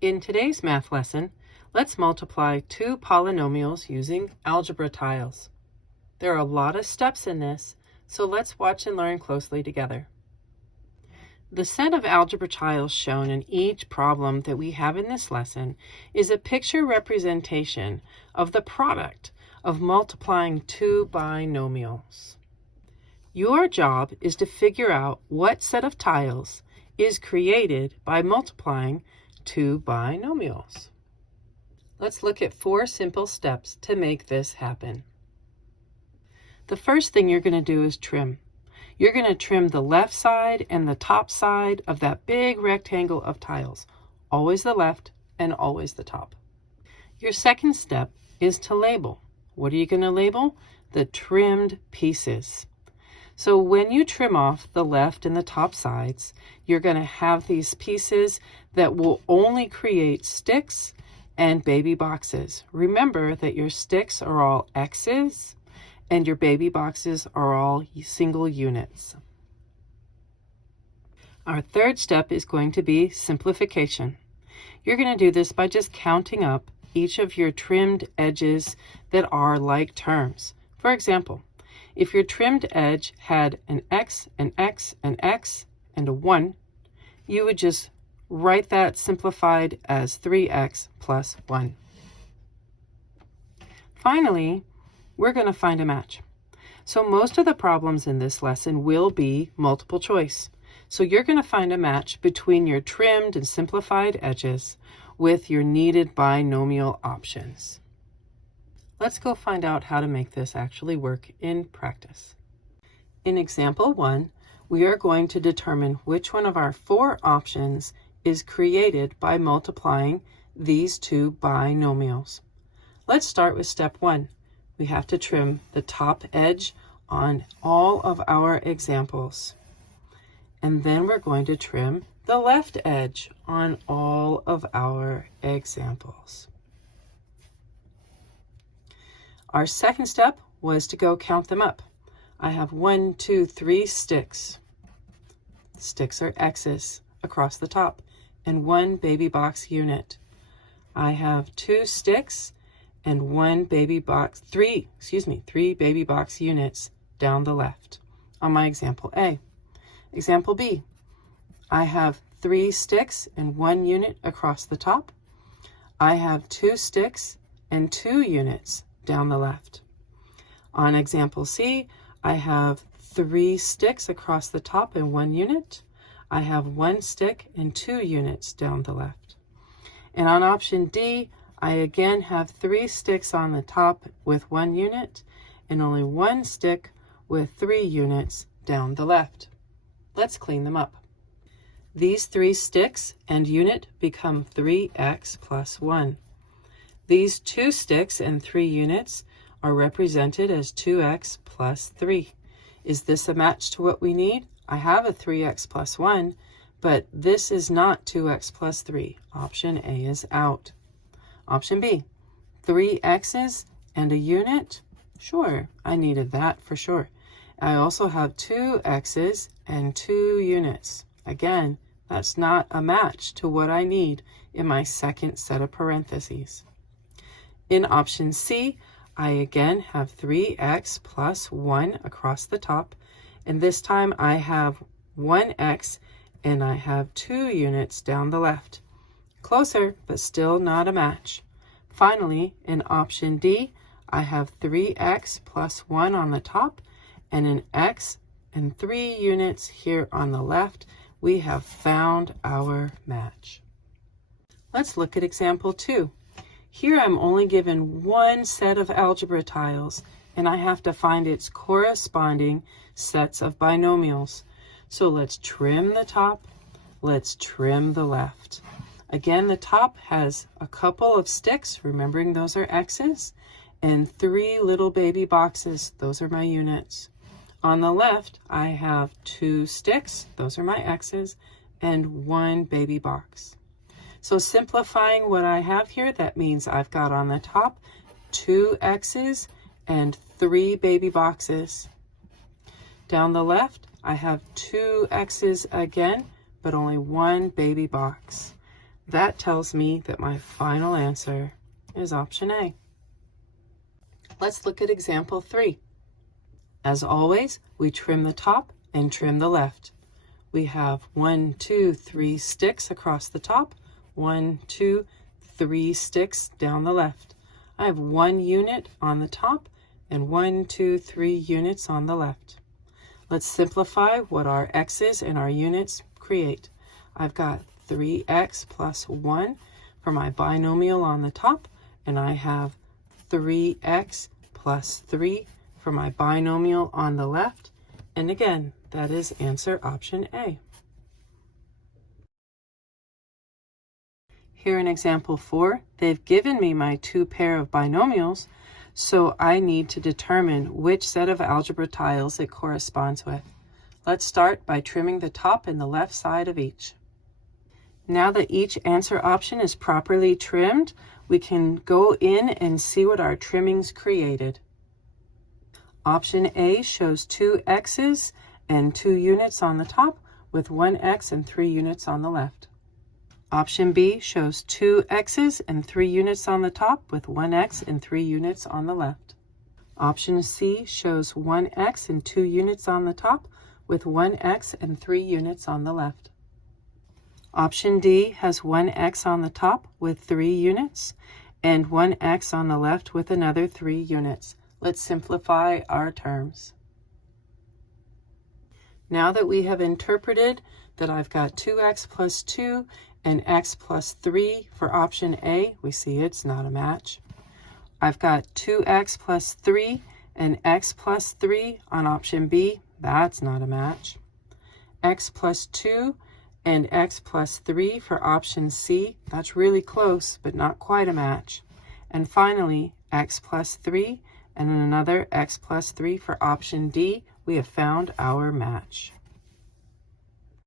In today's math lesson, let's multiply two polynomials using algebra tiles. There are a lot of steps in this, so let's watch and learn closely together. The set of algebra tiles shown in each problem that we have in this lesson is a picture representation of the product of multiplying two binomials. Your job is to figure out what set of tiles is created by multiplying two binomials. Let's look at 4 simple steps to make this happen. The first thing you're going to do is trim. You're going to trim the left side and the top side of that big rectangle of tiles. Always the left and always the top. Your second step is to label. What are you going to label? The trimmed pieces. So when you trim off the left and the top sides, you're going to have these pieces that will only create sticks and baby boxes. Remember that your sticks are all X's and your baby boxes are all single units. Our third step is going to be simplification. You're going to do this by just counting up each of your trimmed edges that are like terms. For example, if your trimmed edge had an X, an X, an X, and a 1, you would just write that simplified as 3x plus 1. Finally, we're going to find a match. So most of the problems in this lesson will be multiple choice. So you're going to find a match between your trimmed and simplified edges with your needed binomial options. Let's go find out how to make this actually work in practice. In example 1, we are going to determine which one of our 4 options is created by multiplying these two binomials. Let's start with step 1. We have to trim the top edge on all of our examples. And then we're going to trim the left edge on all of our examples. Our second step was to go count them up. I have 1, 2, 3 sticks. Sticks are X's across the top and 1 baby box unit. I have 2 sticks and 3 baby box units down the left on my example A. Example B, I have 3 sticks and 1 unit across the top. I have 2 sticks and 2 units down the left. On example C, I have 3 sticks across the top and 1 unit. I have 1 stick and 2 units down the left. And on option D, I again have 3 sticks on the top with 1 unit and only 1 stick with 3 units down the left. Let's clean them up. These 3 sticks and unit become 3x plus 1. These 2 sticks and 3 units are represented as 2x plus 3. Is this a match to what we need? I have a 3x plus 1, but this is not 2x plus 3. Option A is out. Option B, 3 x's and a unit? Sure, I needed that for sure. I also have 2 x's and 2 units. Again, that's not a match to what I need in my second set of parentheses. In option C, I again have 3x plus 1 across the top, and this time I have 1x and I have 2 units down the left. Closer, but still not a match. Finally, in option D, I have 3x plus 1 on the top and an x and 3 units here on the left. We have found our match. Let's look at example 2. Here I'm only given one set of algebra tiles, and I have to find its corresponding sets of binomials. So let's trim the top, let's trim the left. Again, the top has a couple of sticks, remembering those are X's, and 3 little baby boxes, those are my units. On the left, I have 2 sticks, those are my X's, and 1 baby box. So simplifying what I have here, that means I've got on the top 2 X's and 3 baby boxes. Down the left, I have 2 X's again, but only 1 baby box. That tells me that my final answer is option A. Let's look at example 3. As always, we trim the top and trim the left. We have 1, 2, 3 sticks across the top, 1, 2, 3 sticks down the left. I have 1 unit on the top and 1, 2, 3 units on the left. Let's simplify what our x's and our units create. I've got 3x plus 1 for my binomial on the top, and I have 3x plus 3 for my binomial on the left. And again, that is answer option A. Here in example 4, they've given me my 2 pair of binomials, so I need to determine which set of algebra tiles it corresponds with. Let's start by trimming the top and the left side of each. Now that each answer option is properly trimmed, we can go in and see what our trimmings created. Option A shows 2 x's and 2 units on the top with 1 x and 3 units on the left. Option B shows 2 x's and 3 units on the top with 1 x and 3 units on the left. Option C shows 1 x and 2 units on the top with 1 x and 3 units on the left. Option D has 1 x on the top with 3 units and 1 x on the left with another 3 units. Let's simplify our terms. Now that we have interpreted that I've got 2x plus 2 and x plus 3 for option A, we see it's not a match. I've got 2x plus 3 and x plus 3 on option B, that's not a match. X plus 2 and x plus 3 for option C, that's really close but not quite a match. And finally, x plus 3 and another x plus 3 for option D, we have found our match.